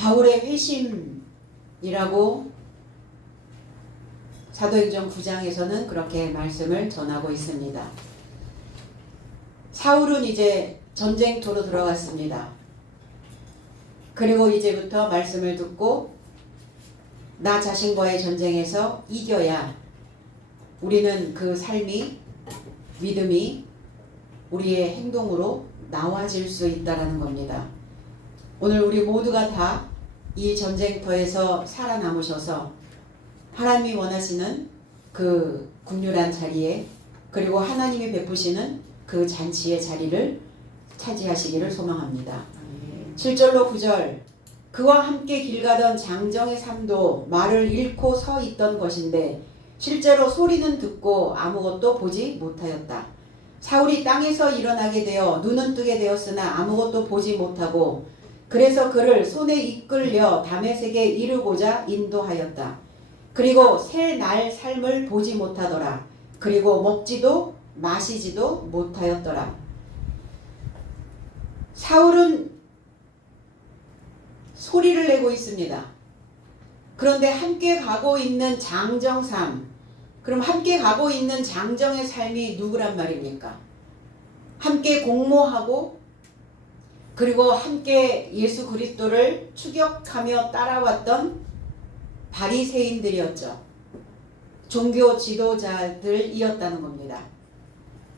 바울의 회심이라고 사도행전 9장에서는 그렇게 말씀을 전하고 있습니다. 사울은 이제 전쟁터로 들어갔습니다. 그리고 이제부터 말씀을 듣고 나 자신과의 전쟁에서 이겨야 우리는 그 삶이, 믿음이 우리의 행동으로 나와질 수 있다는 겁니다. 오늘 우리 모두가 다 이 전쟁터에서 살아남으셔서 하나님이 원하시는 그 국률한 자리에, 그리고 하나님이 베푸시는 그 잔치의 자리를 차지하시기를 소망합니다. 7절로 9절, 그와 함께 길 가던 장정의 삶도 말을 잃고 서 있던 것인데 실제로 소리는 듣고 아무것도 보지 못하였다. 사울이 땅에서 일어나게 되어 눈은 뜨게 되었으나 아무것도 보지 못하고, 그래서 그를 손에 이끌려 다메섹에 이르고자 인도하였다. 그리고 새 날 삶을 보지 못하더라. 그리고 먹지도 마시지도 못하였더라. 사울은 소리를 내고 있습니다. 그런데 함께 가고 있는 장정 삶, 그럼 함께 가고 있는 장정의 삶이 누구란 말입니까? 함께 공모하고 그리고 함께 예수 그리스도를 추격하며 따라왔던 바리새인들이었죠. 종교 지도자들이었다는 겁니다.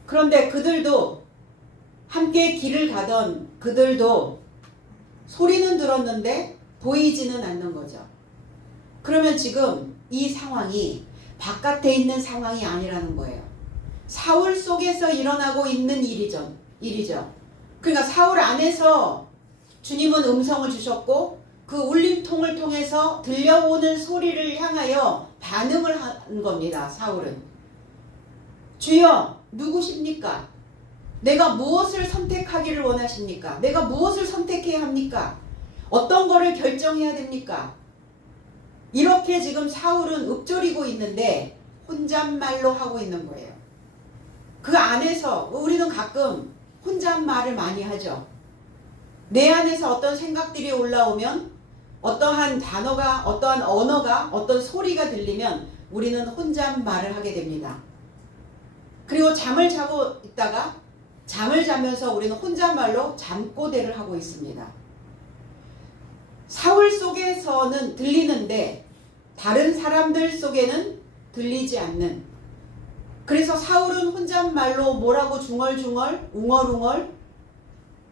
그런데 그들도, 함께 길을 가던 그들도 소리는 들었는데 보이지는 않는 거죠. 그러면 지금 이 상황이 바깥에 있는 상황이 아니라는 거예요. 사울 속에서 일어나고 있는 일이죠. 그러니까 사울 안에서 주님은 음성을 주셨고 그 울림통을 통해서 들려오는 소리를 향하여 반응을 한 겁니다. 사울은. 주여, 누구십니까? 내가 무엇을 선택하기를 원하십니까? 내가 무엇을 선택해야 합니까? 어떤 거를 결정해야 됩니까? 이렇게 지금 사울은 읊조리고 있는데 혼잣말로 하고 있는 거예요. 그 안에서 우리는 가끔 혼잣말을 많이 하죠. 내 안에서 어떤 생각들이 올라오면, 어떠한 단어가, 어떠한 언어가, 어떤 소리가 들리면 우리는 혼잣말을 하게 됩니다. 그리고 잠을 자고 있다가 잠을 자면서 우리는 혼잣말로 잠꼬대를 하고 있습니다. 사울 속에서는 들리는데 다른 사람들 속에는 들리지 않는, 그래서 사울은 혼잣말로 뭐라고 중얼중얼 웅얼웅얼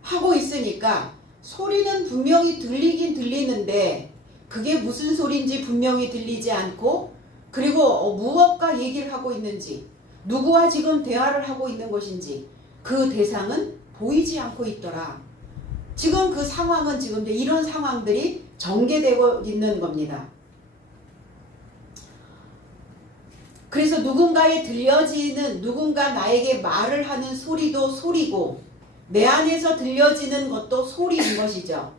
하고 있으니까 소리는 분명히 들리긴 들리는데 그게 무슨 소리인지 분명히 들리지 않고, 그리고 무엇과 얘기를 하고 있는지, 누구와 지금 대화를 하고 있는 것인지 그 대상은 보이지 않고 있더라. 지금 그 상황은 지금 이런 상황들이 전개되고 있는 겁니다. 그래서 누군가에 들려지는, 누군가 나에게 말을 하는 소리도 소리고 내 안에서 들려지는 것도 소리인 것이죠.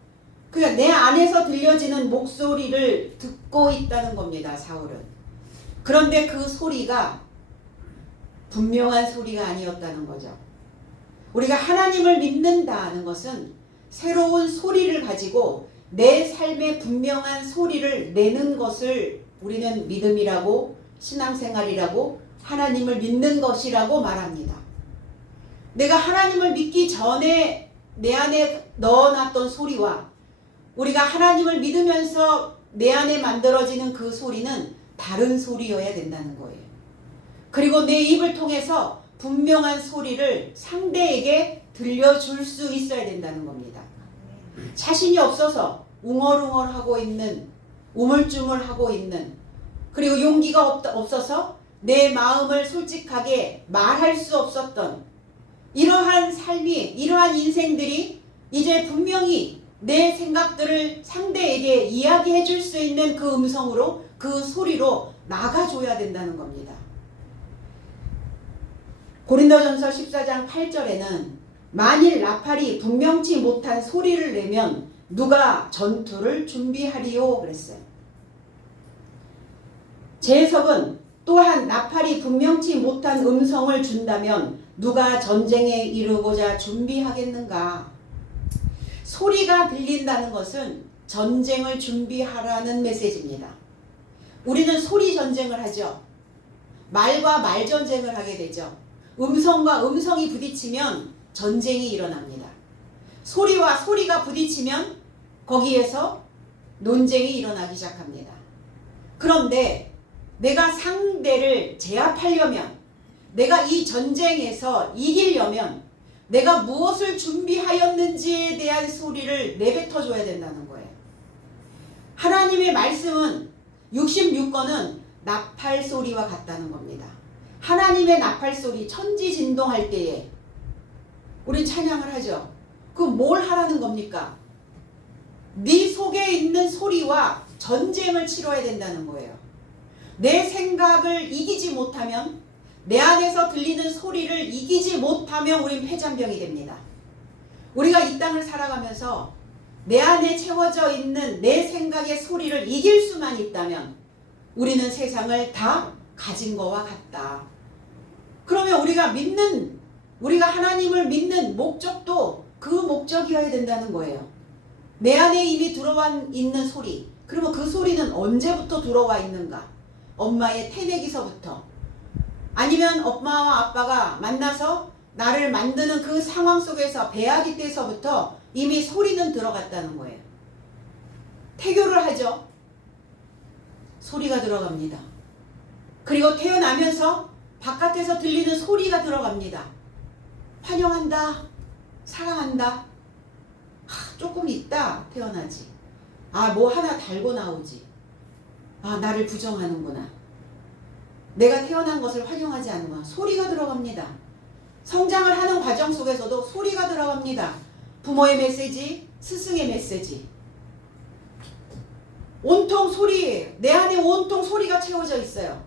그러니까 내 안에서 들려지는 목소리를 듣고 있다는 겁니다. 사울은. 그런데 그 소리가 분명한 소리가 아니었다는 거죠. 우리가 하나님을 믿는다는 것은 새로운 소리를 가지고 내 삶에 분명한 소리를 내는 것을 우리는 믿음이라고, 신앙생활이라고, 하나님을 믿는 것이라고 말합니다. 내가 하나님을 믿기 전에 내 안에 넣어놨던 소리와 우리가 하나님을 믿으면서 내 안에 만들어지는 그 소리는 다른 소리여야 된다는 거예요. 그리고 내 입을 통해서 분명한 소리를 상대에게 들려줄 수 있어야 된다는 겁니다. 자신이 없어서 웅얼웅얼하고 있는, 우물쭈물하고 있는, 그리고 용기가 없어서 내 마음을 솔직하게 말할 수 없었던 이러한 삶이, 이러한 인생들이 이제 분명히 내 생각들을 상대에게 이야기해 줄 수 있는 그 음성으로, 그 소리로 나가줘야 된다는 겁니다. 고린도전서 14장 8절에는 만일 나팔이 분명치 못한 소리를 내면 누가 전투를 준비하리요 그랬어요. 제 해석은 또한 나팔이 분명치 못한 음성을 준다면 누가 전쟁에 이르고자 준비하겠는가. 소리가 들린다는 것은 전쟁을 준비하라는 메시지입니다. 우리는 소리 전쟁을 하죠. 말과 말 전쟁을 하게 되죠. 음성과 음성이 부딪히면 전쟁이 일어납니다. 소리와 소리가 부딪히면 거기에서 논쟁이 일어나기 시작합니다. 그런데 내가 상대를 제압하려면, 내가 이 전쟁에서 이기려면 내가 무엇을 준비하였는지에 대한 소리를 내뱉어 줘야 된다는 거예요. 하나님의 말씀은 66권은 나팔 소리와 같다는 겁니다. 하나님의 나팔 소리, 천지 진동할 때에 우린 찬양을 하죠. 그럼 뭘 하라는 겁니까? 네 속에 있는 소리와 전쟁을 치러야 된다는 거예요. 내 생각을 이기지 못하면, 내 안에서 들리는 소리를 이기지 못하면 우린 폐잔병이 됩니다. 우리가 이 땅을 살아가면서 내 안에 채워져 있는 내 생각의 소리를 이길 수만 있다면 우리는 세상을 다 가진 거와 같다. 그러면 우리가 하나님을 믿는 목적도 그 목적이어야 된다는 거예요. 내 안에 이미 들어와 있는 소리, 그러면 그 소리는 언제부터 들어와 있는가? 엄마의 태내기서부터, 아니면 엄마와 아빠가 만나서 나를 만드는 그 상황 속에서 배아기 때서부터 이미 소리는 들어갔다는 거예요. 태교를 하죠. 소리가 들어갑니다. 그리고 태어나면서 바깥에서 들리는 소리가 들어갑니다. 환영한다, 사랑한다. 조금 있다 태어나지. 뭐 하나 달고 나오지. 나를 부정하는구나. 내가 태어난 것을 환영하지 않는구나. 소리가 들어갑니다. 성장을 하는 과정 속에서도 소리가 들어갑니다. 부모의 메시지, 스승의 메시지. 온통 소리, 내 안에 온통 소리가 채워져 있어요.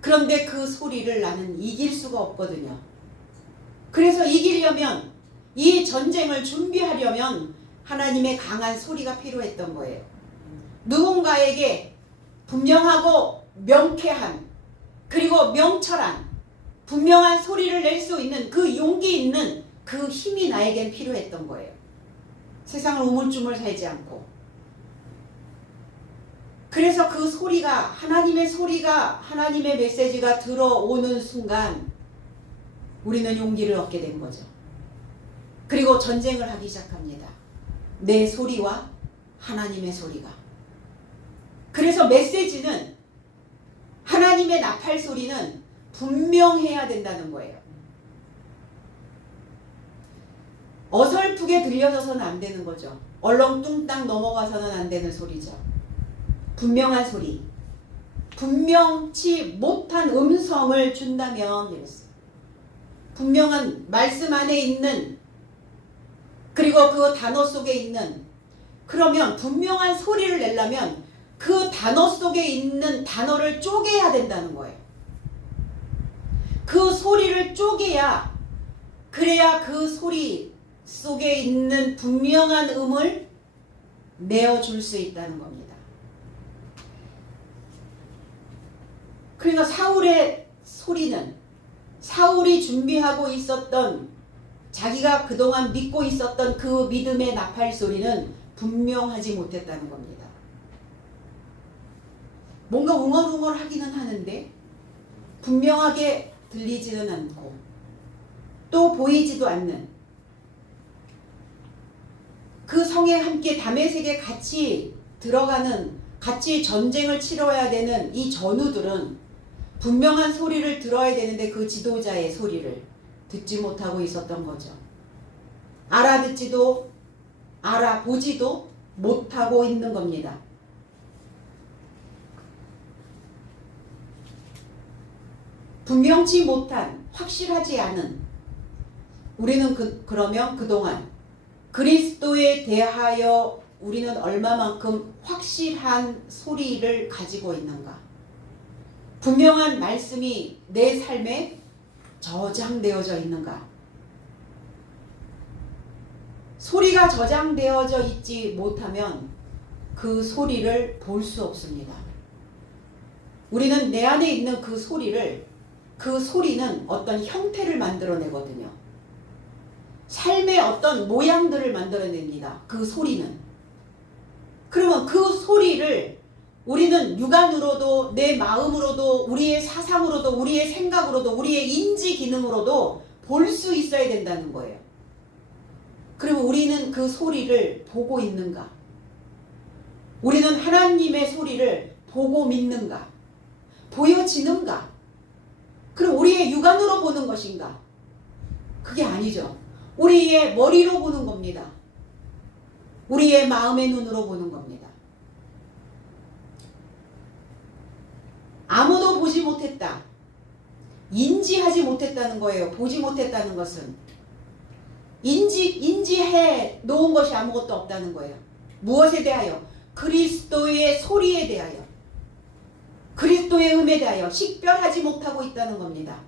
그런데 그 소리를 나는 이길 수가 없거든요. 그래서 이기려면, 이 전쟁을 준비하려면 하나님의 강한 소리가 필요했던 거예요. 누군가에게 분명하고 명쾌한, 그리고 명철한, 분명한 소리를 낼 수 있는 그 용기 있는 그 힘이 나에겐 필요했던 거예요. 세상을 우물쭈물 살지 않고. 그래서 그 소리가, 하나님의 메시지가 들어오는 순간 우리는 용기를 얻게 된 거죠. 그리고 전쟁을 하기 시작합니다. 내 소리와 하나님의 소리가. 그래서 메시지는, 하나님의 나팔 소리는 분명해야 된다는 거예요. 어설프게 들려져서는 안 되는 거죠. 얼렁뚱땅 넘어가서는 안 되는 소리죠. 분명한 소리. 분명치 못한 음성을 준다면, 이랬어요. 분명한 말씀 안에 있는, 그리고 그 단어 속에 있는, 그러면 분명한 소리를 내려면 그 단어 속에 있는 단어를 쪼개야 된다는 거예요. 그 소리를 쪼개야, 그래야 그 소리 속에 있는 분명한 음을 내어줄 수 있다는 겁니다. 그러니까 사울의 소리는, 사울이 준비하고 있었던, 자기가 그동안 믿고 있었던 그 믿음의 나팔 소리는 분명하지 못했다는 겁니다. 뭔가 웅얼웅얼 하기는 하는데 분명하게 들리지는 않고 또 보이지도 않는, 그 성에 함께 다메섹에 같이 들어가는, 같이 전쟁을 치러야 되는 이 전우들은 분명한 소리를 들어야 되는데 그 지도자의 소리를 듣지 못하고 있었던 거죠. 알아듣지도 알아보지도 못하고 있는 겁니다. 분명치 못한, 확실하지 않은, 우리는 그러면 그동안 그리스도에 대하여 우리는 얼마만큼 확실한 소리를 가지고 있는가? 분명한 말씀이 내 삶에 저장되어져 있는가? 소리가 저장되어져 있지 못하면 그 소리를 볼 수 없습니다. 우리는 내 안에 있는 그 소리는 어떤 형태를 만들어내거든요. 삶의 어떤 모양들을 만들어냅니다. 그 소리는. 그러면 그 소리를 우리는 육안으로도 내 마음으로도 우리의 사상으로도 우리의 생각으로도 우리의 인지 기능으로도 볼 수 있어야 된다는 거예요. 그러면 우리는 그 소리를 보고 있는가? 우리는 하나님의 소리를 보고 믿는가? 보여지는가? 그럼 우리의 육안으로 보는 것인가? 그게 아니죠. 우리의 머리로 보는 겁니다. 우리의 마음의 눈으로 보는 겁니다. 아무도 보지 못했다. 인지하지 못했다는 거예요. 보지 못했다는 것은. 인지해 놓은 것이 아무것도 없다는 거예요. 무엇에 대하여? 그리스도의 소리에 대하여. 그리스도의 음에 대하여 식별하지 못하고 있다는 겁니다.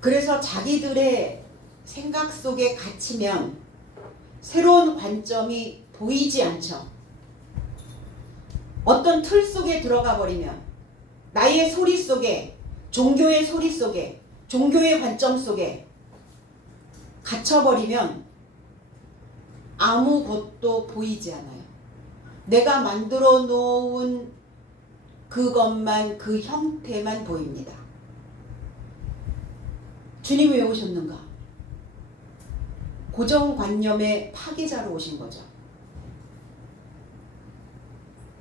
그래서 자기들의 생각 속에 갇히면 새로운 관점이 보이지 않죠. 어떤 틀 속에 들어가 버리면 나의 소리 속에, 종교의 소리 속에, 종교의 관점 속에 갇혀버리면 아무것도 보이지 않아요. 내가 만들어 놓은 그것만, 그 형태만 보입니다. 주님이 왜 오셨는가? 고정관념의 파괴자로 오신 거죠.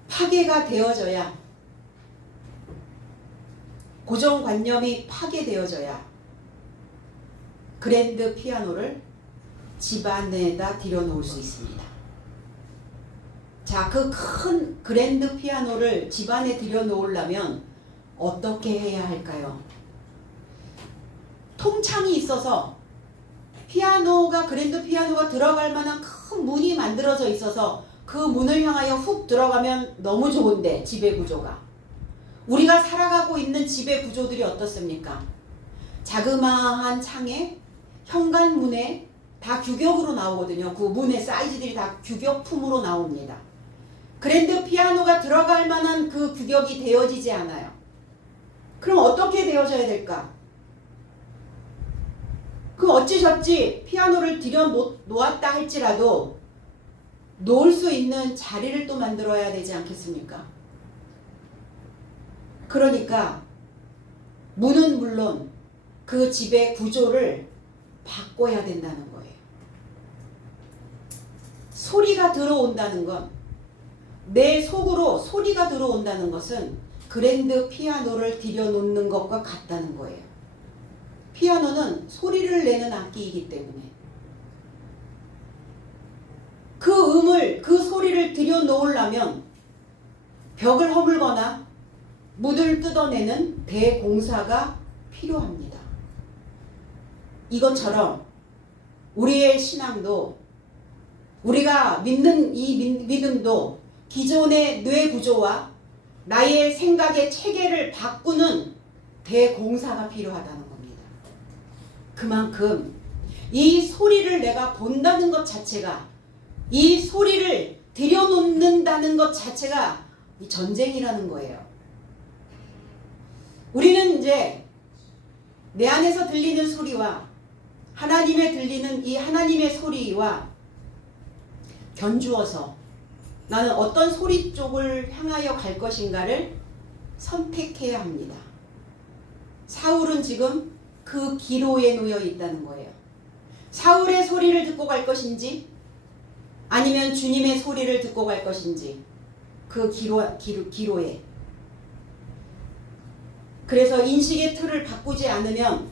파괴가 되어져야, 고정관념이 파괴되어져야 그랜드 피아노를 집안에다 들여놓을 수 있습니다. 자, 그 큰 그랜드 피아노를 집안에 들여놓으려면 어떻게 해야 할까요? 통창이 있어서 피아노가, 그랜드 피아노가 들어갈 만한 큰 문이 만들어져 있어서 그 문을 향하여 훅 들어가면 너무 좋은데, 지배 구조가. 우리가 살아가고 있는 지배 구조들이 어떻습니까? 자그마한 창에, 현관문에 다 규격으로 나오거든요. 그 문의 사이즈들이 다 규격품으로 나옵니다. 그랜드 피아노가 들어갈 만한 그 규격이 되어지지 않아요. 그럼 어떻게 되어져야 될까? 그럼 어찌저찌 피아노를 들여 놓았다 할지라도 놓을 수 있는 자리를 또 만들어야 되지 않겠습니까? 그러니까 문은 물론 그 집의 구조를 바꿔야 된다는 거예요. 소리가 들어온다는 건, 내 속으로 소리가 들어온다는 것은 그랜드 피아노를 들여놓는 것과 같다는 거예요. 피아노는 소리를 내는 악기이기 때문에 그 음을, 그 소리를 들여놓으려면 벽을 허물거나 무드를 뜯어내는 대공사가 필요합니다. 이것처럼 우리의 신앙도, 우리가 믿는 이 믿음도 기존의 뇌 구조와 나의 생각의 체계를 바꾸는 대공사가 필요하다는 겁니다. 그만큼 이 소리를 내가 본다는 것 자체가, 이 소리를 들여놓는다는 것 자체가 이 전쟁이라는 거예요. 우리는 이제 내 안에서 들리는 소리와 하나님의 들리는 이 하나님의 소리와 견주어서 나는 어떤 소리 쪽을 향하여 갈 것인가를 선택해야 합니다. 사울은 지금 그 기로에 놓여 있다는 거예요. 사울의 소리를 듣고 갈 것인지 아니면 주님의 소리를 듣고 갈 것인지, 그 기로에. 그래서 인식의 틀을 바꾸지 않으면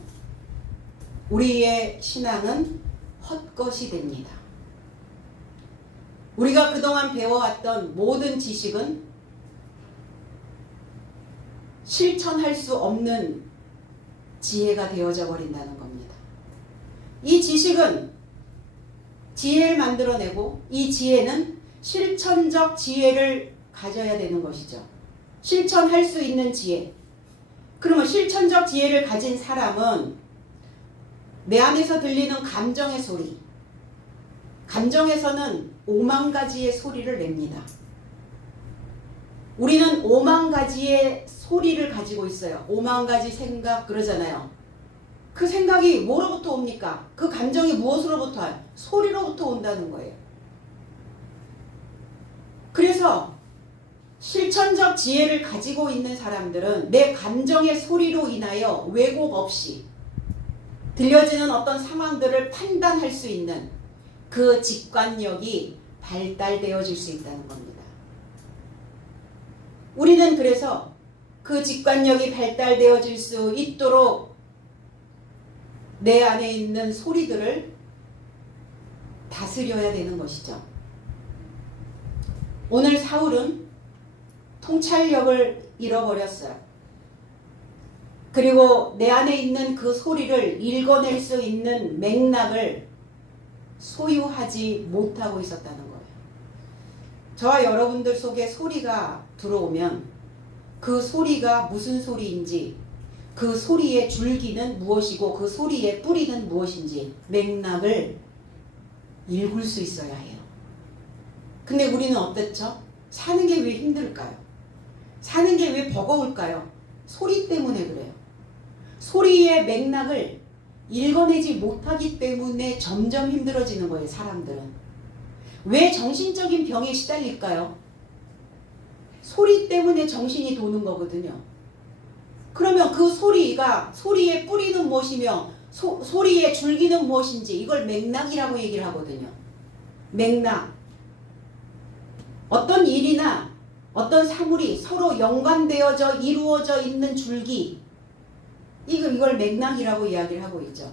우리의 신앙은 헛것이 됩니다. 우리가 그동안 배워왔던 모든 지식은 실천할 수 없는 지혜가 되어져 버린다는 겁니다. 이 지식은 지혜를 만들어내고, 이 지혜는 실천적 지혜를 가져야 되는 것이죠. 실천할 수 있는 지혜. 그러면 실천적 지혜를 가진 사람은 내 안에서 들리는 감정의 소리, 감정에서는 5만 가지의 소리를 냅니다. 우리는 5만 가지의 소리를 가지고 있어요. 5만 가지 생각 그러잖아요. 그 생각이 뭐로부터 옵니까? 그 감정이 무엇으로부터 와요? 소리로부터 온다는 거예요. 그래서 실천적 지혜를 가지고 있는 사람들은 내 감정의 소리로 인하여 왜곡 없이 들려지는 어떤 상황들을 판단할 수 있는 그 직관력이 발달되어질 수 있다는 겁니다. 우리는 그래서 그 직관력이 발달되어질 수 있도록 내 안에 있는 소리들을 다스려야 되는 것이죠. 오늘 사울은 통찰력을 잃어버렸어요. 그리고 내 안에 있는 그 소리를 읽어낼 수 있는 맥락을 소유하지 못하고 있었다는 거예요. 저와 여러분들 속에 소리가 들어오면 그 소리가 무슨 소리인지, 그 소리의 줄기는 무엇이고 그 소리의 뿌리는 무엇인지 맥락을 읽을 수 있어야 해요. 근데 우리는 어땠죠? 사는 게 왜 힘들까요? 사는 게 왜 버거울까요? 소리 때문에 그래요. 소리의 맥락을 읽어내지 못하기 때문에 점점 힘들어지는 거예요, 사람들은. 왜 정신적인 병에 시달릴까요? 소리 때문에 정신이 도는 거거든요. 그러면 그 소리의 뿌리는 무엇이며 소리의 줄기는 무엇인지 이걸 맥락이라고 얘기를 하거든요. 맥락. 어떤 일이나 어떤 사물이 서로 연관되어져 이루어져 있는 줄기, 이걸 맥락이라고 이야기를 하고 있죠.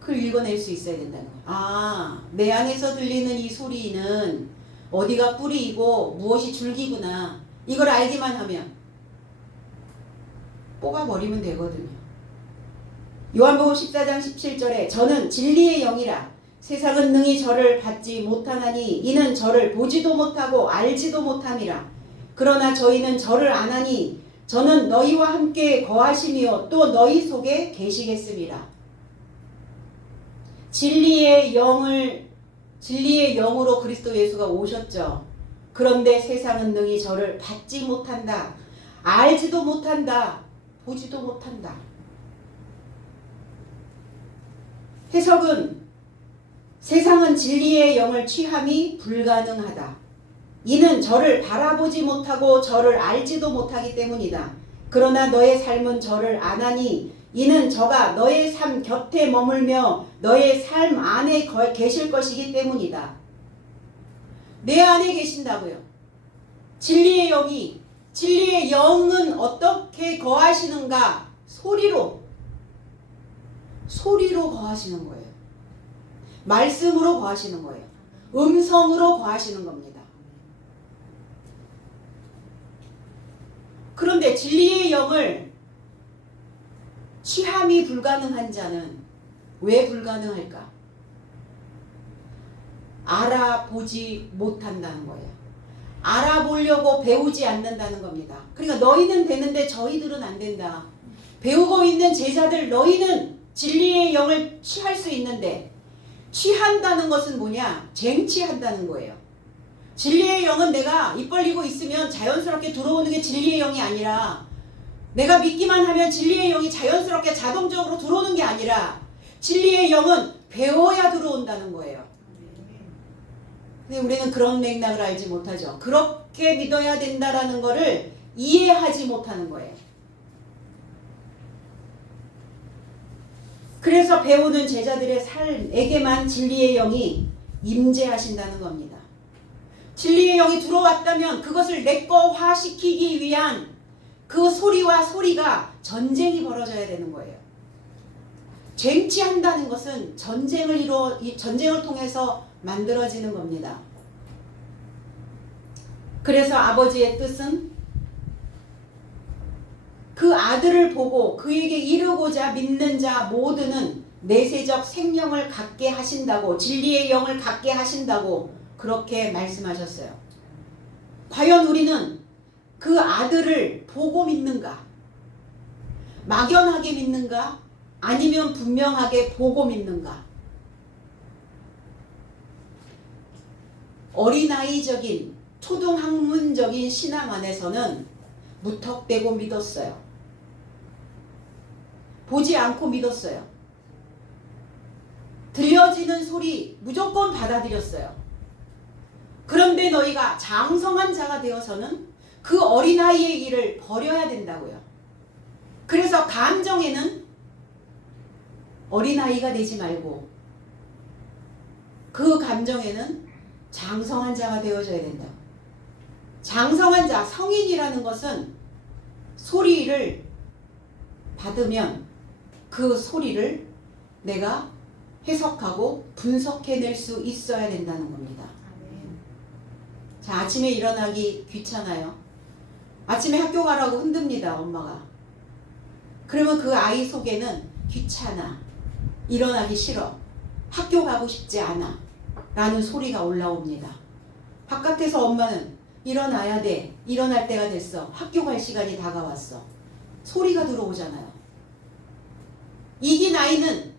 그걸 읽어낼 수 있어야 된다는 거예요. 아, 내 안에서 들리는 이 소리는 어디가 뿌리이고 무엇이 줄기구나. 이걸 알기만 하면 뽑아버리면 되거든요. 요한복음 14장 17절에 저는 진리의 영이라 세상은 능히 저를 받지 못하나니 이는 저를 보지도 못하고 알지도 못함이라. 그러나 저희는 저를 아나니 저는 너희와 함께 거하시며 또 너희 속에 계시겠음이라. 진리의 영으로 그리스도 예수가 오셨죠. 그런데 세상은 능히 저를 받지 못한다. 알지도 못한다. 보지도 못한다. 해석은 세상은 진리의 영을 취함이 불가능하다. 이는 저를 바라보지 못하고 저를 알지도 못하기 때문이다. 그러나 너의 삶은 저를 아나니 이는 저가 너의 삶 곁에 머물며 너의 삶 안에 계실 것이기 때문이다. 내 안에 계신다고요. 진리의 영은 어떻게 거하시는가? 소리로 거하시는 거예요. 말씀으로 거하시는 거예요. 음성으로 거하시는 겁니다. 그런데 진리의 영을 취함이 불가능한 자는 왜 불가능할까? 알아보지 못한다는 거예요. 알아보려고 배우지 않는다는 겁니다. 그러니까 너희는 되는데 저희들은 안 된다. 배우고 있는 제자들 너희는 진리의 영을 취할 수 있는데, 취한다는 것은 뭐냐? 쟁취한다는 거예요. 진리의 영은 내가 입 벌리고 있으면 자연스럽게 들어오는 게 진리의 영이 아니라, 내가 믿기만 하면 진리의 영이 자연스럽게 자동적으로 들어오는 게 아니라, 진리의 영은 배워야 들어온다는 거예요. 근데 우리는 그런 맥락을 알지 못하죠. 그렇게 믿어야 된다라는 거를 이해하지 못하는 거예요. 그래서 배우는 제자들의 삶에게만 진리의 영이 임재하신다는 겁니다. 진리의 영이 들어왔다면 그것을 내 거화시키기 위한 그 소리와 소리가 전쟁이 벌어져야 되는 거예요. 쟁취한다는 것은 전쟁을 통해서 만들어지는 겁니다. 그래서 아버지의 뜻은 그 아들을 보고 그에게 이르고자 믿는 자 모두는 내세적 생명을 갖게 하신다고, 진리의 영을 갖게 하신다고 그렇게 말씀하셨어요. 과연 우리는 그 아들을 보고 믿는가? 막연하게 믿는가? 아니면 분명하게 보고 믿는가? 어린아이적인 초등학문적인 신앙 안에서는 무턱대고 믿었어요. 보지 않고 믿었어요. 들려지는 소리 무조건 받아들였어요. 그런데 너희가 장성한 자가 되어서는 그 어린아이의 일을 버려야 된다고요. 그래서 감정에는 어린아이가 되지 말고 그 감정에는 장성한 자가 되어줘야 된다. 장성한 자, 성인이라는 것은 소리를 받으면 그 소리를 내가 해석하고 분석해낼 수 있어야 된다는 겁니다. 자, 아침에 일어나기 귀찮아요. 아침에 학교 가라고 흔듭니다, 엄마가. 그러면 그 아이 속에는 귀찮아, 일어나기 싫어, 학교 가고 싶지 않아 라는 소리가 올라옵니다. 바깥에서 엄마는 일어나야 돼, 일어날 때가 됐어, 학교 갈 시간이 다가왔어, 소리가 들어오잖아요. 이긴 아이는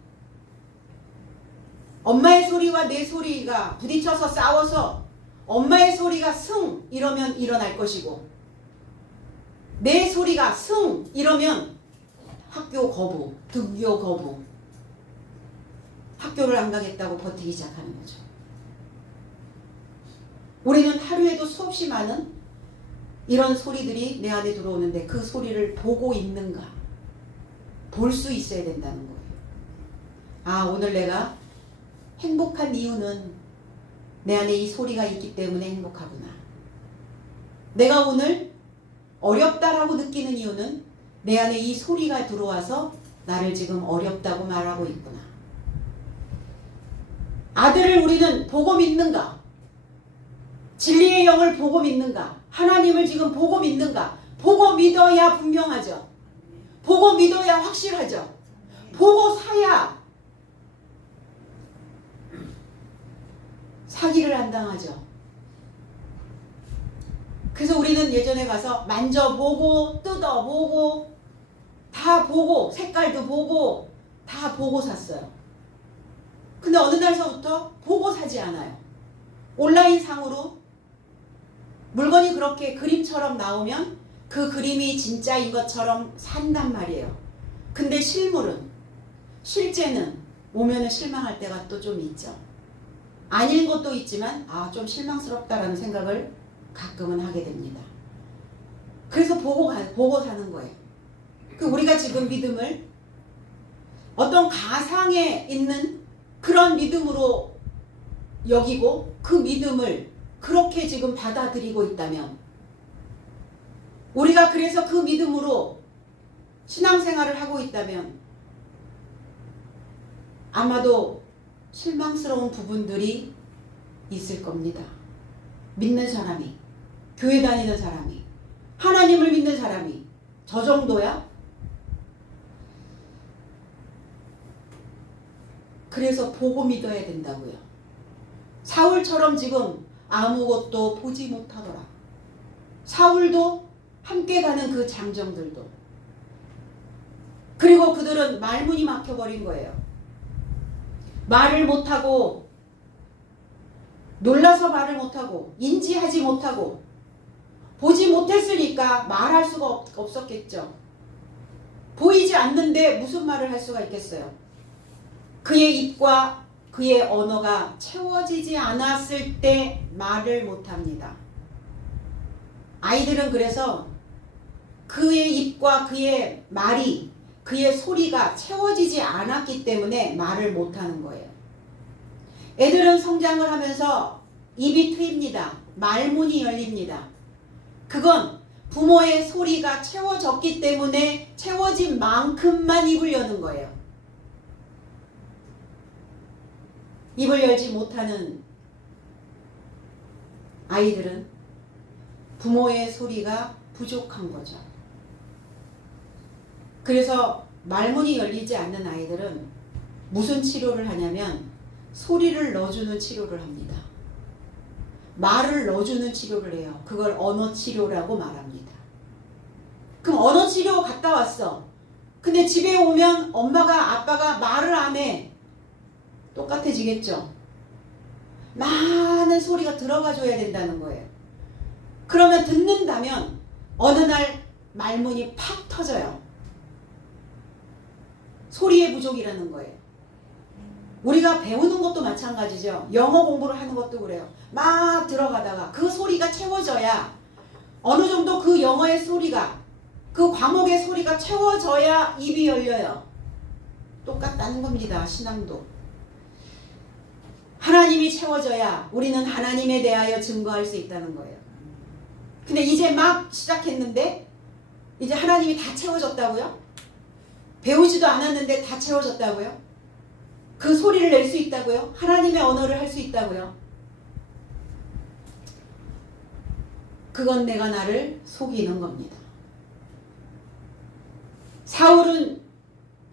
엄마의 소리와 내 소리가 부딪혀서 싸워서 엄마의 소리가 승 이러면 일어날 것이고, 내 소리가 승 이러면 학교 거부, 등교 거부, 학교를 안 가겠다고 버티기 시작하는 거죠. 우리는 하루에도 수없이 많은 이런 소리들이 내 안에 들어오는데 그 소리를 보고 있는가? 볼 수 있어야 된다는 거예요. 아, 오늘 내가 행복한 이유는 내 안에 이 소리가 있기 때문에 행복하구나. 내가 오늘 어렵다라고 느끼는 이유는 내 안에 이 소리가 들어와서 나를 지금 어렵다고 말하고 있구나. 아들을 우리는 보고 믿는가? 진리의 영을 보고 믿는가? 하나님을 지금 보고 믿는가? 보고 믿어야 분명하죠. 보고 믿어야 확실하죠. 보고 사야 사기를 안 당하죠. 그래서 우리는 예전에 가서 만져보고 뜯어보고 다 보고 색깔도 보고 다 보고 샀어요. 근데 어느 날서부터 보고 사지 않아요. 온라인 상으로 물건이 그렇게 그림처럼 나오면 그 그림이 진짜인 것처럼 산단 말이에요. 근데 실제는 오면은 실망할 때가 또 좀 있죠. 아닌 것도 있지만 좀 실망스럽다라는 생각을 가끔은 하게 됩니다. 그래서 보고 사는 거예요. 우리가 지금 믿음을 어떤 가상에 있는 그런 믿음으로 여기고 그 믿음을 그렇게 지금 받아들이고 있다면, 우리가 그래서 그 믿음으로 신앙생활을 하고 있다면 아마도 실망스러운 부분들이 있을 겁니다. 믿는 사람이, 교회 다니는 사람이, 하나님을 믿는 사람이 저 정도야? 그래서 보고 믿어야 된다고요. 사울처럼 지금 아무것도 보지 못하더라. 사울도 함께 가는 그 장정들도. 그리고 그들은 말문이 막혀버린 거예요. 말을 못하고, 놀라서 말을 못하고, 인지하지 못하고, 보지 못했으니까 말할 수가 없었겠죠. 보이지 않는데 무슨 말을 할 수가 있겠어요. 그의 입과 그의 언어가 채워지지 않았을 때 말을 못합니다. 아이들은 그래서 그의 입과 그의 말이, 그의 소리가 채워지지 않았기 때문에 말을 못하는 거예요. 애들은 성장을 하면서 입이 트입니다. 말문이 열립니다. 그건 부모의 소리가 채워졌기 때문에 채워진 만큼만 입을 여는 거예요. 입을 열지 못하는 아이들은 부모의 소리가 부족한 거죠. 그래서 말문이 열리지 않는 아이들은 무슨 치료를 하냐면 소리를 넣어주는 치료를 합니다. 말을 넣어주는 치료를 해요. 그걸 언어 치료라고 말합니다. 그럼 언어 치료 갔다 왔어. 근데 집에 오면 엄마가, 아빠가 말을 안 해. 똑같아지겠죠. 많은 소리가 들어가 줘야 된다는 거예요. 그러면 듣는다면 어느 날 말문이 팍 터져요. 소리의 부족이라는 거예요. 우리가 배우는 것도 마찬가지죠. 영어 공부를 하는 것도 그래요. 막 들어가다가 그 소리가 채워져야 어느 정도 그 영어의 소리가 그 과목의 소리가 채워져야 입이 열려요. 똑같다는 겁니다. 신앙도. 하나님이 채워져야 우리는 하나님에 대하여 증거할 수 있다는 거예요. 근데 이제 막 시작했는데 이제 하나님이 다 채워졌다고요? 배우지도 않았는데 다 채워졌다고요? 그 소리를 낼 수 있다고요? 하나님의 언어를 할 수 있다고요? 그건 내가 나를 속이는 겁니다. 사울은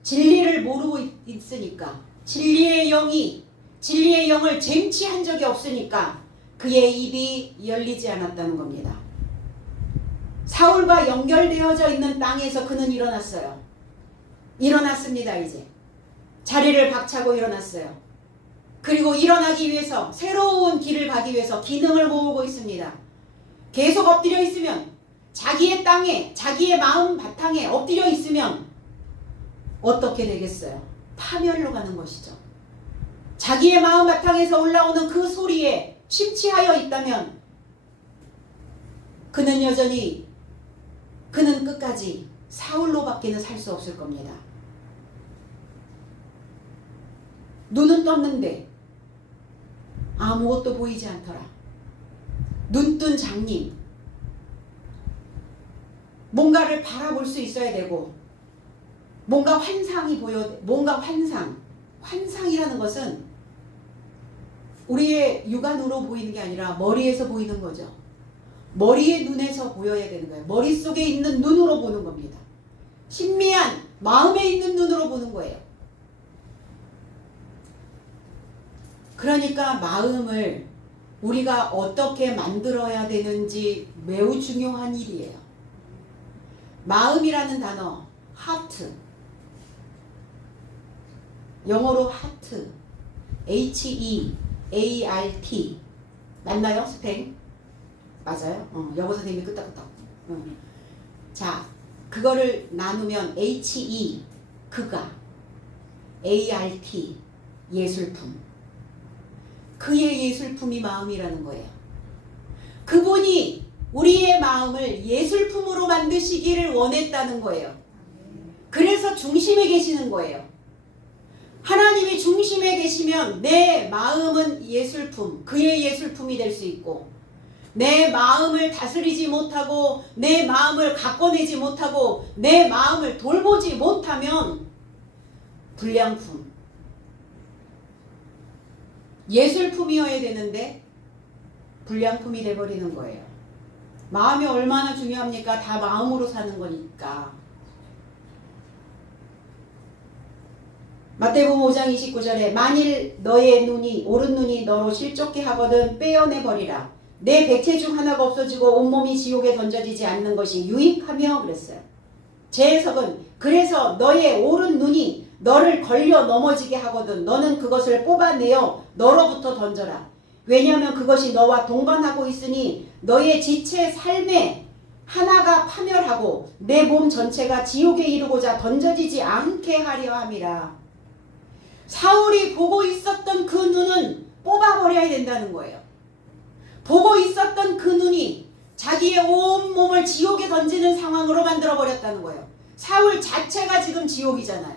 진리를 모르고 있으니까 진리의 영을 쟁취한 적이 없으니까 그의 입이 열리지 않았다는 겁니다. 사울과 연결되어져 있는 땅에서 그는 일어났어요. 일어났습니다. 이제 자리를 박차고 일어났어요. 그리고 일어나기 위해서 새로운 길을 가기 위해서 기능을 모으고 있습니다. 계속 엎드려 있으면 자기의 땅에 자기의 마음 바탕에 엎드려 있으면 어떻게 되겠어요? 파멸로 가는 것이죠. 자기의 마음 바탕에서 올라오는 그 소리에 심취하여 있다면 그는 끝까지 사울로밖에는 살 수 없을 겁니다. 눈은 떴는데 아무것도 보이지 않더라. 눈뜬 장님. 뭔가를 바라볼 수 있어야 되고 뭔가 환상이 뭔가 환상이라는 것은 우리의 육안으로 보이는 게 아니라 머리에서 보이는 거죠. 머리의 눈에서 보여야 되는 거예요. 머릿속에 있는 눈으로 보는 겁니다. 신미한 마음에 있는 눈으로 보는 거예요. 그러니까 마음을 우리가 어떻게 만들어야 되는지 매우 중요한 일이에요. 마음이라는 단어, heart, 영어로 heart, H-E-A-R-T 맞나요? 스펠? 맞아요? 여고 선생님이 끄떡끄떡. 자, 그거를 나누면 H-E, 그가, A-R-T, 예술품. 그의 예술품이 마음이라는 거예요. 그분이 우리의 마음을 예술품으로 만드시기를 원했다는 거예요. 그래서 중심에 계시는 거예요. 하나님이 중심에 계시면 내 마음은 예술품, 그의 예술품이 될 수 있고 내 마음을 다스리지 못하고 내 마음을 가꿔내지 못하고 내 마음을 돌보지 못하면 불량품, 예술품이어야 되는데 불량품이 돼버리는 거예요. 마음이 얼마나 중요합니까? 다 마음으로 사는 거니까. 마태복음 5장 29절에 만일 너의 눈이 오른 눈이 너로 실족케 하거든 빼어내버리라. 내 백체 중 하나가 없어지고 온몸이 지옥에 던져지지 않는 것이 유익하며 그랬어요. 제 해석은 그래서 너의 오른 눈이 너를 걸려 넘어지게 하거든 너는 그것을 뽑아내어 너로부터 던져라. 왜냐하면 그것이 너와 동반하고 있으니 너의 지체 삶에 하나가 파멸하고 내 몸 전체가 지옥에 이르고자 던져지지 않게 하려 함이라. 사울이 보고 있었던 그 눈은 뽑아버려야 된다는 거예요. 보고 있었던 그 눈이 자기의 온 몸을 지옥에 던지는 상황으로 만들어버렸다는 거예요. 사울 자체가 지금 지옥이잖아요.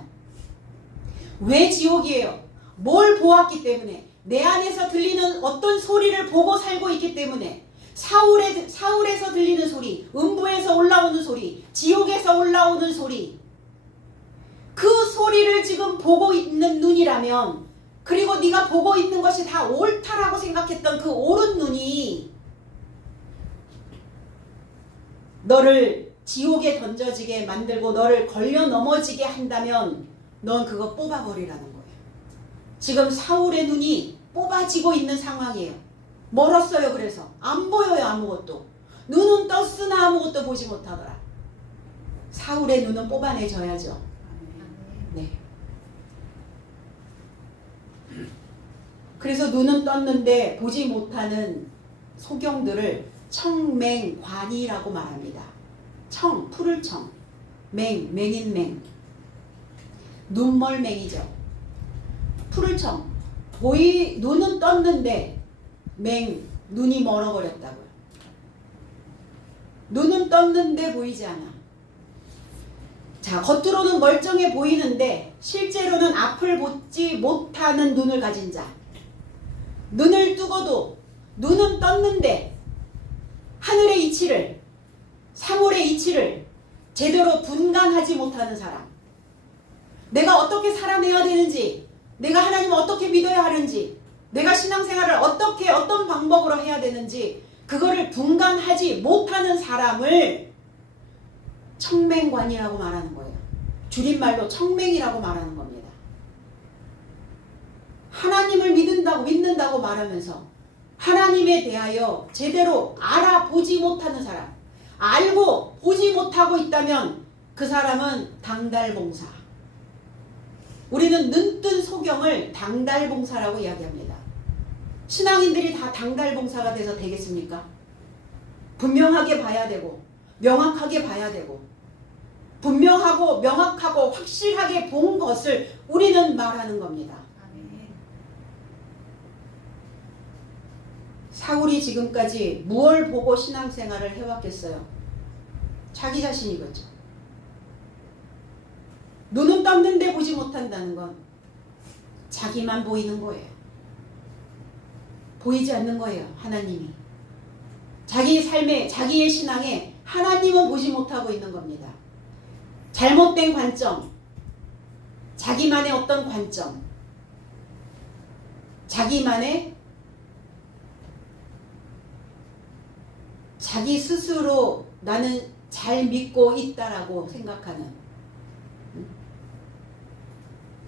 왜 지옥이에요? 뭘 보았기 때문에, 내 안에서 들리는 어떤 소리를 보고 살고 있기 때문에, 사울에서 들리는 소리, 음부에서 올라오는 소리, 지옥에서 올라오는 소리, 그 소리를 지금 보고 있는 눈이라면, 그리고 네가 보고 있는 것이 다 옳다라고 생각했던 그 옳은 눈이 너를 지옥에 던져지게 만들고 너를 걸려 넘어지게 한다면 넌 그거 뽑아버리라는 거예요. 지금 사울의 눈이 뽑아지고 있는 상황이에요. 멀었어요. 그래서 안 보여요. 아무것도. 눈은 떴으나 아무것도 보지 못하더라. 사울의 눈은 뽑아내줘야죠. 네. 그래서 눈은 떴는데 보지 못하는 소경들을 청맹관이라고 말합니다. 청, 푸를 청, 맹인 맹. 눈멀맹이죠. 푸르청. 눈은 떴는데 눈이 멀어버렸다고요. 눈은 떴는데 보이지 않아. 자, 겉으로는 멀쩡해 보이는데 실제로는 앞을 보지 못하는 눈을 가진 자. 눈을 뜨고도 눈은 떴는데 하늘의 이치를, 사물의 이치를 제대로 분간하지 못하는 사람. 내가 어떻게 살아내야 되는지, 내가 하나님을 어떻게 믿어야 하는지, 내가 신앙생활을 어떤 방법으로 해야 되는지 그거를 분간하지 못하는 사람을 청맹관이라고 말하는 거예요. 줄임말로 청맹이라고 말하는 겁니다. 하나님을 믿는다고 말하면서 하나님에 대하여 제대로 알아보지 못하는 사람, 알고 보지 못하고 있다면 그 사람은 당달봉사. 우리는 눈뜬 소경을 당달봉사라고 이야기합니다. 신앙인들이 다 당달봉사가 돼서 되겠습니까? 분명하게 봐야 되고 명확하게 봐야 되고 분명하고 명확하고 확실하게 본 것을 우리는 말하는 겁니다. 사울이 지금까지 무엇을 보고 신앙생활을 해왔겠어요? 자기 자신이겠죠. 눈은 떴는데 보지 못한다는 건 자기만 보이는 거예요. 보이지 않는 거예요. 하나님이. 자기의 삶에, 자기의 신앙에 하나님은 보지 못하고 있는 겁니다. 잘못된 관점, 자기만의 어떤 관점, 자기만의 자기 스스로 나는 잘 믿고 있다라고 생각하는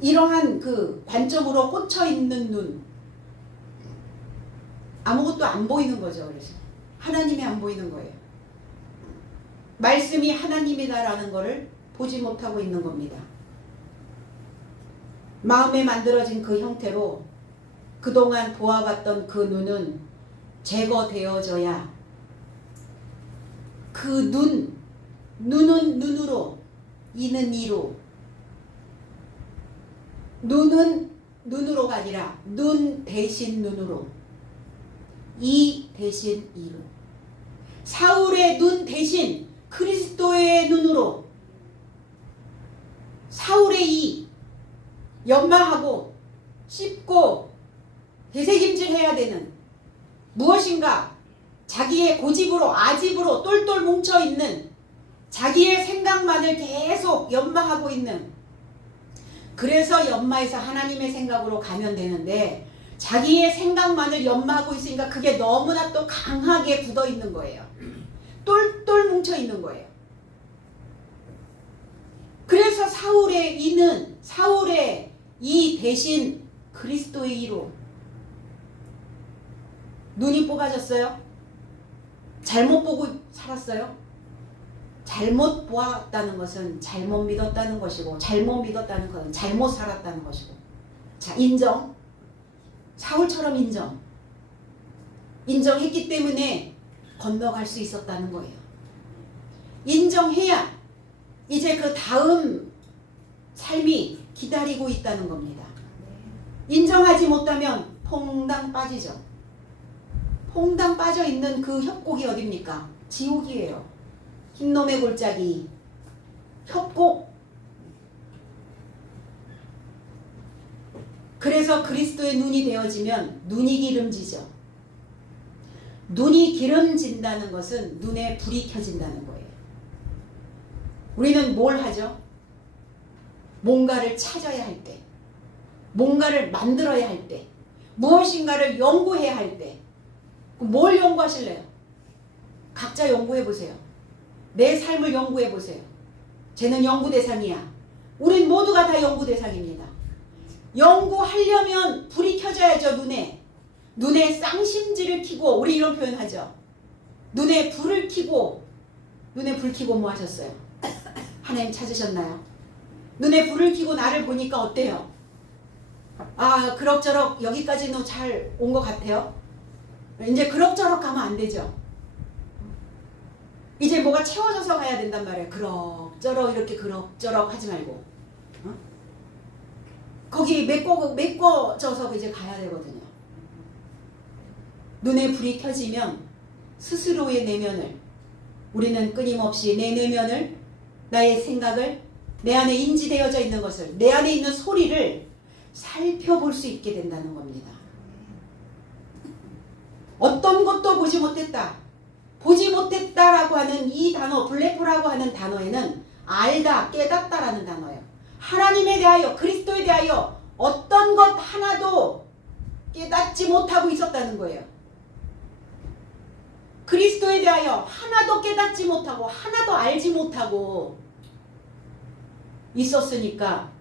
이러한 그 관점으로 꽂혀 있는 눈, 아무것도 안 보이는 거죠. 그래서 하나님이 안 보이는 거예요. 말씀이 하나님이다라는 것을 보지 못하고 있는 겁니다. 마음에 만들어진 그 형태로 그동안 보아왔던 그 눈은 제거되어져야 그 눈은 눈으로, 이는 이로, 눈은 눈으로가 아니라 눈 대신 눈으로, 이 대신 이로, 사울의 눈 대신 그리스도의 눈으로, 사울의 이 연마하고 씹고 되새김질해야 되는 무엇인가 자기의 고집으로 아집으로 똘똘 뭉쳐있는 자기의 생각만을 계속 연마하고 있는, 그래서 연마해서 하나님의 생각으로 가면 되는데 자기의 생각만을 연마하고 있으니까 그게 너무나 또 강하게 굳어있는 거예요. 똘똘 뭉쳐있는 거예요. 그래서 사울의 이는 사울의 이 대신 그리스도의 이로 눈이 뽑아졌어요? 잘못 보고 살았어요? 잘못 보았다는 것은 잘못 믿었다는 것이고, 잘못 믿었다는 것은 잘못 살았다는 것이고. 자, 인정. 사울처럼 인정했기 때문에 건너갈 수 있었다는 거예요. 인정해야 이제 그 다음 삶이 기다리고 있다는 겁니다. 인정하지 못하면 퐁당 빠지죠. 퐁당 빠져있는 그 협곡이 어딥니까? 지옥이에요. 흰놈의 골짜기, 협곡. 그래서 그리스도의 눈이 되어지면 눈이 기름지죠. 눈이 기름진다는 것은 눈에 불이 켜진다는 거예요. 우리는 뭘 하죠? 뭔가를 찾아야 할 때, 뭔가를 만들어야 할 때, 무엇인가를 연구해야 할 때, 뭘 연구하실래요? 각자 연구해 보세요. 내 삶을 연구해 보세요. 쟤는 연구 대상이야. 우린 모두가 다 연구 대상입니다. 연구하려면 불이 켜져야죠. 눈에 쌍심지를 켜고, 우리 이런 표현 하죠. 눈에 불을 켜고, 눈에 불 켜고 뭐 하셨어요? 하나님 찾으셨나요? 눈에 불을 켜고 나를 보니까 어때요? 아, 그럭저럭 여기까지는 잘 온 것 같아요. 이제 그럭저럭 가면 안 되죠. 이제 뭐가 채워져서 가야 된단 말이에요. 그럭저럭 이렇게 그럭저럭 하지 말고. 거기 메꿔져서 이제 가야 되거든요. 눈에 불이 켜지면 스스로의 내면을, 우리는 끊임없이 내 내면을, 나의 생각을, 내 안에 인지되어져 있는 것을, 내 안에 있는 소리를 살펴볼 수 있게 된다는 겁니다. 어떤 것도 보지 못했다. 보지 못했다라고 하는 이 단어, 블레포라고 하는 단어에는 알다, 깨닫다라는 단어예요. 하나님에 대하여, 그리스도에 대하여 어떤 것 하나도 깨닫지 못하고 있었다는 거예요. 그리스도에 대하여 하나도 깨닫지 못하고 하나도 알지 못하고 있었으니까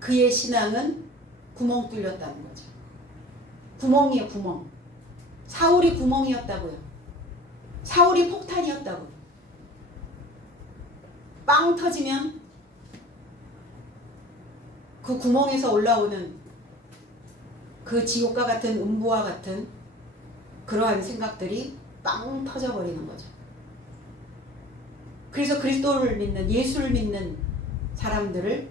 그의 신앙은 구멍 뚫렸다는 거죠. 구멍이에요, 구멍. 사울이 구멍이었다고요. 사울이 폭탄이었다고. 빵 터지면 그 구멍에서 올라오는 그 지옥과 같은 음부와 같은 그러한 생각들이 빵 터져버리는 거죠. 그래서 그리스도를 믿는, 예수를 믿는 사람들을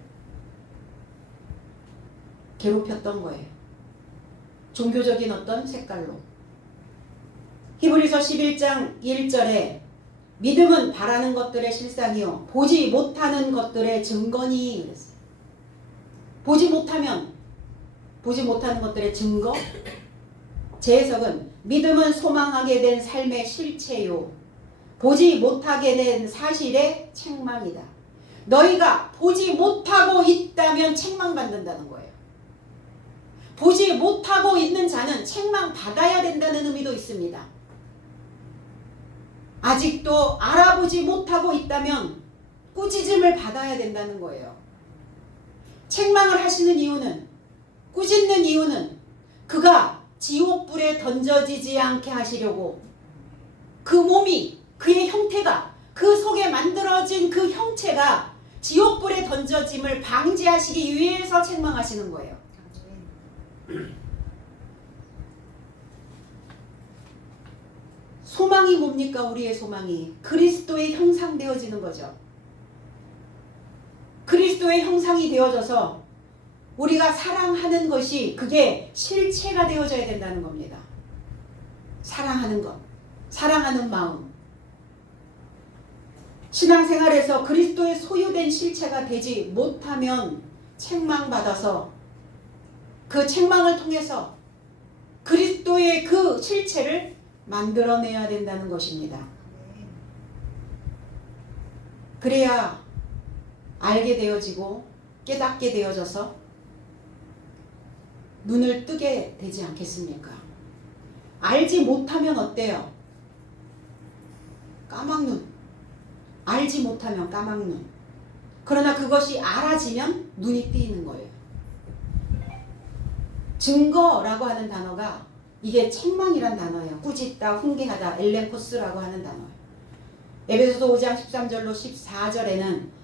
괴롭혔던 거예요. 종교적인 어떤 색깔로. 히브리서 11장 1절에 믿음은 바라는 것들의 실상이요 보지 못하는 것들의 증거니 그랬어요. 보지 못하면, 보지 못하는 것들의 증거. 제 해석은 믿음은 소망하게 된 삶의 실체요 보지 못하게 된 사실의 책망이다. 너희가 보지 못하고 있다면 책망받는다는 거예요. 보지 못하고 있는 자는 책망받아야 된다는 의미도 있습니다. 아직도 알아보지 못하고 있다면 꾸짖음을 받아야 된다는 거예요. 책망을 하시는 이유는, 꾸짖는 이유는 그가 지옥불에 던져지지 않게 하시려고, 그 몸이, 그의 형태가, 그 속에 만들어진 그 형체가 지옥불에 던져짐을 방지하시기 위해서 책망하시는 거예요. 소망이 뭡니까? 우리의 소망이 그리스도의 형상 되어지는 거죠. 그리스도의 형상이 되어져서 우리가 사랑하는 것이 그게 실체가 되어져야 된다는 겁니다. 사랑하는 것, 사랑하는 마음. 신앙생활에서 그리스도의 소유된 실체가 되지 못하면 책망받아서 그 책망을 통해서 그리스도의 그 실체를 만들어내야 된다는 것입니다. 그래야 알게 되어지고 깨닫게 되어져서 눈을 뜨게 되지 않겠습니까? 알지 못하면 어때요? 까막눈. 알지 못하면 까막눈. 그러나 그것이 알아지면 눈이 뜨이는 거예요. 증거라고 하는 단어가 이게 책망이란 단어예요. 꾸짖다, 훈계하다, 엘렌코스라고 하는 단어예요. 에베소서 5장 13절로 14절에는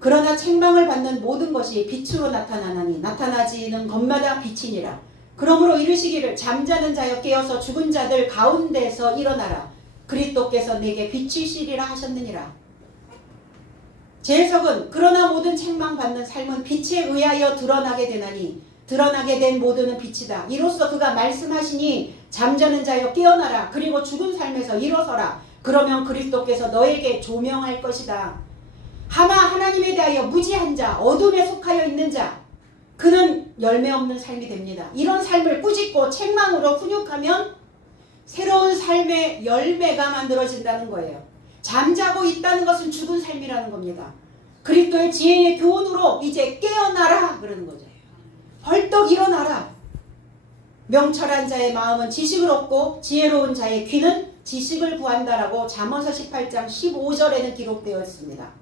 그러나 책망을 받는 모든 것이 빛으로 나타나나니 나타나지는 것마다 빛이니라. 그러므로 이르시기를 잠자는 자여 깨어서 죽은 자들 가운데서 일어나라. 그리스도께서 내게 빛이시리라 하셨느니라. 제 해석은 그러나 모든 책망받는 삶은 빛에 의하여 드러나게 되나니 드러나게 된 모두는 빛이다. 이로써 그가 말씀하시니 잠자는 자여 깨어나라. 그리고 죽은 삶에서 일어서라. 그러면 그리스도께서 너에게 조명할 것이다. 하마 하나님에 대하여 무지한 자, 어둠에 속하여 있는 자, 그는 열매 없는 삶이 됩니다. 이런 삶을 꾸짖고 책망으로 훈육하면 새로운 삶의 열매가 만들어진다는 거예요. 잠자고 있다는 것은 죽은 삶이라는 겁니다. 그리스도의 지혜의 교훈으로 이제 깨어나라 그러는 거죠. 벌떡 일어나라. 명철한 자의 마음은 지식을 얻고 지혜로운 자의 귀는 지식을 구한다라고 잠언서 18장 15절에는 기록되어 있습니다.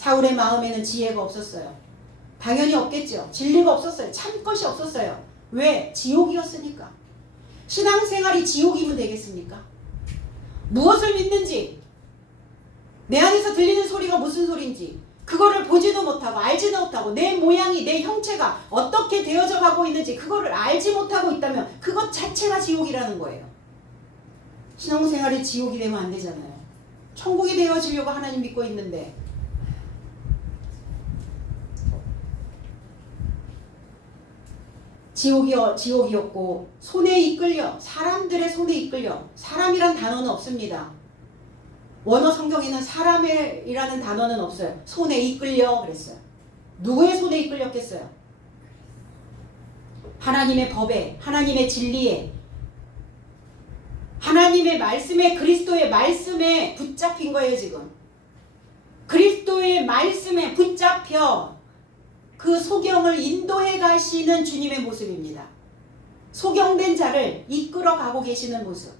사울의 마음에는 지혜가 없었어요. 당연히 없겠죠. 진리가 없었어요. 참 것이 없었어요. 왜? 지옥이었으니까. 신앙생활이 지옥이면 되겠습니까? 무엇을 믿는지, 내 안에서 들리는 소리가 무슨 소리인지 그거를 보지도 못하고 알지도 못하고 내 모양이, 내 형체가 어떻게 되어져 가고 있는지 그거를 알지 못하고 있다면 그것 자체가 지옥이라는 거예요. 신앙생활이 지옥이 되면 안 되잖아요. 천국이 되어지려고 하나님 믿고 있는데 지옥이었고 손에 이끌려 사람들의 손에 이끌려 사람이란 단어는 없습니다. 원어 성경에는 사람이라는 단어는 없어요. 손에 이끌려 그랬어요. 누구의 손에 이끌렸겠어요? 하나님의 법에, 하나님의 진리에, 하나님의 말씀에, 그리스도의 말씀에 붙잡힌 거예요 지금. 그리스도의 말씀에 붙잡혀 그 소경을 인도해 가시는 주님의 모습입니다. 소경된 자를 이끌어 가고 계시는 모습.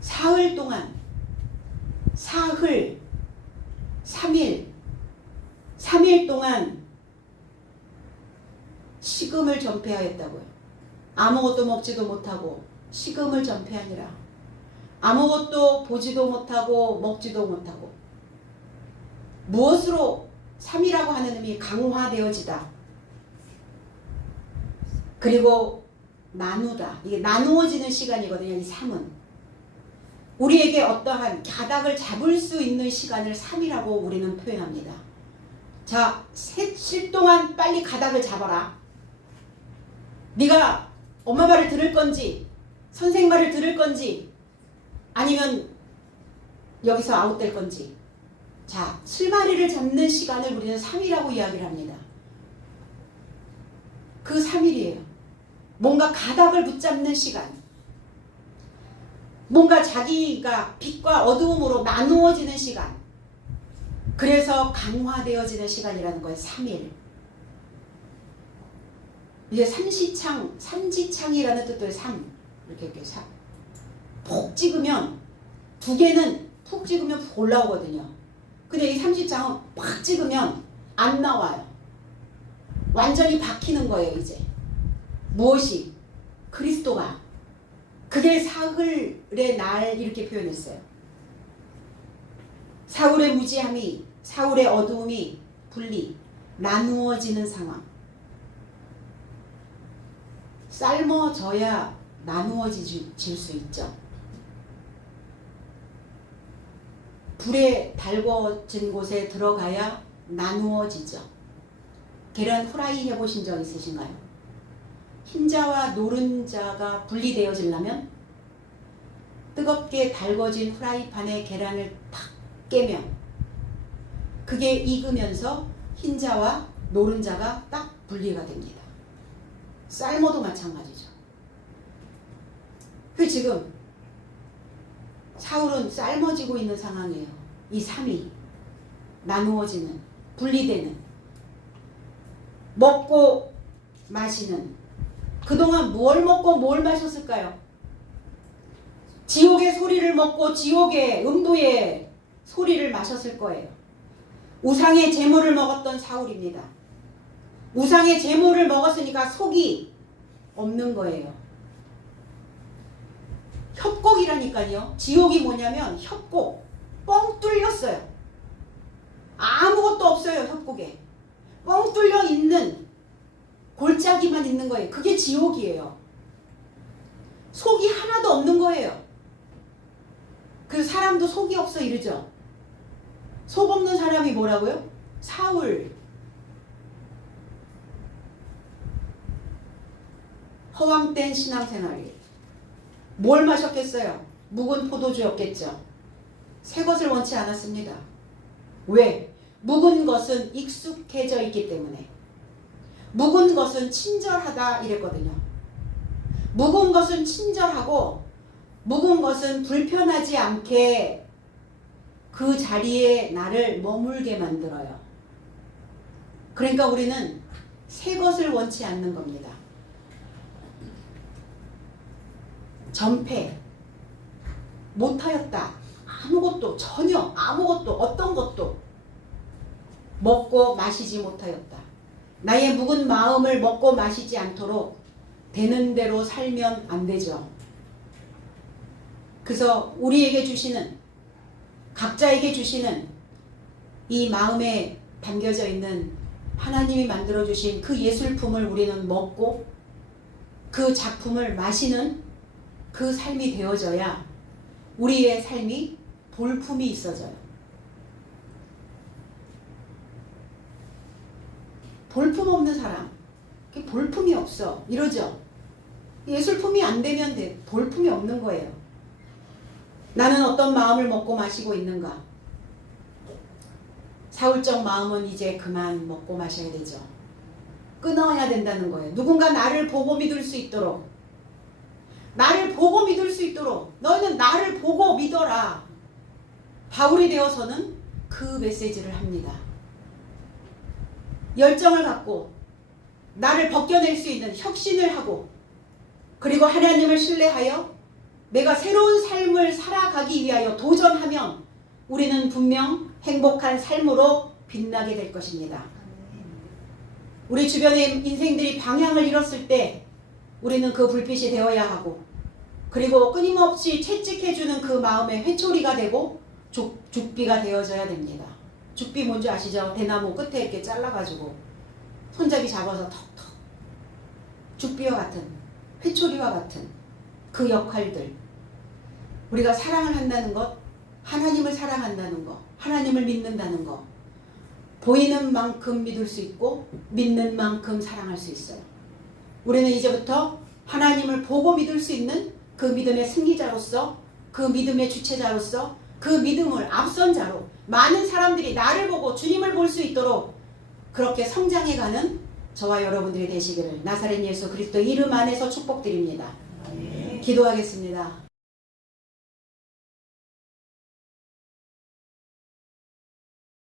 사흘 동안, 사흘, 3일 동안 식음을 전폐하였다고요. 아무것도 먹지도 못하고 식음을 전폐하니라. 아무것도 보지도 못하고 먹지도 못하고. 무엇으로 3이라고 하는 의미 강화되어지다. 그리고 나누다. 이게 나누어지는 시간이거든요. 이 3은. 우리에게 어떠한 가닥을 잡을 수 있는 시간을 3이라고 우리는 표현합니다. 자, 3일 동안 빨리 가닥을 잡아라. 네가 엄마 말을 들을 건지 선생 말을 들을 건지 아니면 여기서 아웃될 건지. 자, 실마리를 잡는 시간을 우리는 3이라고 이야기를 합니다. 그 3일이에요. 뭔가 가닥을 붙잡는 시간. 뭔가 자기가 빛과 어두움으로 나누어지는 시간. 그래서 강화되어지는 시간이라는 거예요. 3일. 이게 삼지창이라는 뜻도 3. 이렇게 3. 푹 찍으면 두 개는 푹 찍으면 푹 올라오거든요. 근데 이 삼지창은 팍 찍으면 안 나와요. 완전히 박히는 거예요, 이제. 무엇이? 그리스도가. 그게 사흘의 날 이렇게 표현했어요. 사울의 무지함이, 사울의 어두움이 분리, 나누어지는 상황. 삶아져야 나누어질 수 있죠. 불에 달궈진 곳에 들어가야 나누어지죠. 계란 후라이 해보신 적 있으신가요? 흰자와 노른자가 분리되어지려면 뜨겁게 달궈진 후라이팬에 계란을 탁 깨면 그게 익으면서 흰자와 노른자가 딱 분리가 됩니다. 삶아도 마찬가지죠. 그 지금 사울은 삶아지고 있는 상황이에요. 이 3이 나누어지는, 분리되는, 먹고 마시는. 그동안 뭘 먹고 뭘 마셨을까요? 지옥의 소리를 먹고 지옥의 음부의 소리를 마셨을 거예요. 우상의 제물을 먹었던 사울입니다. 우상의 제물을 먹었으니까 속이 없는 거예요. 협곡이라니까요. 지옥이 뭐냐면 협곡. 뻥 뚫렸어요. 아무것도 없어요. 협곡에. 뻥 뚫려 있는 골짜기만 있는 거예요. 그게 지옥이에요. 속이 하나도 없는 거예요. 그래서 사람도 속이 없어 이러죠. 속 없는 사람이 뭐라고요? 사울. 허황된 신앙생활이에요. 뭘 마셨겠어요? 묵은 포도주였겠죠. 새 것을 원치 않았습니다. 왜? 묵은 것은 익숙해져 있기 때문에. 묵은 것은 친절하다 이랬거든요. 묵은 것은 친절하고 묵은 것은 불편하지 않게 그 자리에 나를 머물게 만들어요. 그러니까 우리는 새 것을 원치 않는 겁니다. 전폐, 못하였다. 아무것도, 전혀 아무것도, 어떤 것도 먹고 마시지 못하였다. 나의 묵은 마음을 먹고 마시지 않도록 되는 대로 살면 안 되죠. 그래서 우리에게 주시는, 각자에게 주시는 이 마음에 담겨져 있는 하나님이 만들어주신 그 예술품을 우리는 먹고 그 작품을 마시는 그 삶이 되어져야 우리의 삶이 볼품이 있어져요. 볼품 없는 사람, 볼품이 없어. 이러죠. 예술품이 안 되면 볼품이 없는 거예요. 나는 어떤 마음을 먹고 마시고 있는가? 사울적 마음은 이제 그만 먹고 마셔야 되죠. 끊어야 된다는 거예요. 누군가 나를 보고 믿을 수 있도록, 나를 보고 믿을 수 있도록 너희는 나를 보고 믿어라. 바울이 되어서는 그 메시지를 합니다. 열정을 갖고 나를 벗겨낼 수 있는 혁신을 하고, 그리고 하나님을 신뢰하여 내가 새로운 삶을 살아가기 위하여 도전하면 우리는 분명 행복한 삶으로 빛나게 될 것입니다. 우리 주변의 인생들이 방향을 잃었을 때 우리는 그 불빛이 되어야 하고, 그리고 끊임없이 채찍해주는 그 마음의 회초리가 되고 죽비가 되어져야 됩니다. 죽비 뭔지 아시죠? 대나무 끝에 이렇게 잘라가지고 손잡이 잡아서 턱턱, 죽비와 같은, 회초리와 같은 그 역할들. 우리가 사랑을 한다는 것, 하나님을 사랑한다는 것, 하나님을 믿는다는 것, 보이는 만큼 믿을 수 있고 믿는 만큼 사랑할 수 있어요. 우리는 이제부터 하나님을 보고 믿을 수 있는 그 믿음의 승리자로서, 그 믿음의 주체자로서, 그 믿음을 앞선 자로 많은 사람들이 나를 보고 주님을 볼 수 있도록 그렇게 성장해가는 저와 여러분들이 되시기를 나사렛 예수 그리스도 이름 안에서 축복드립니다. 기도하겠습니다.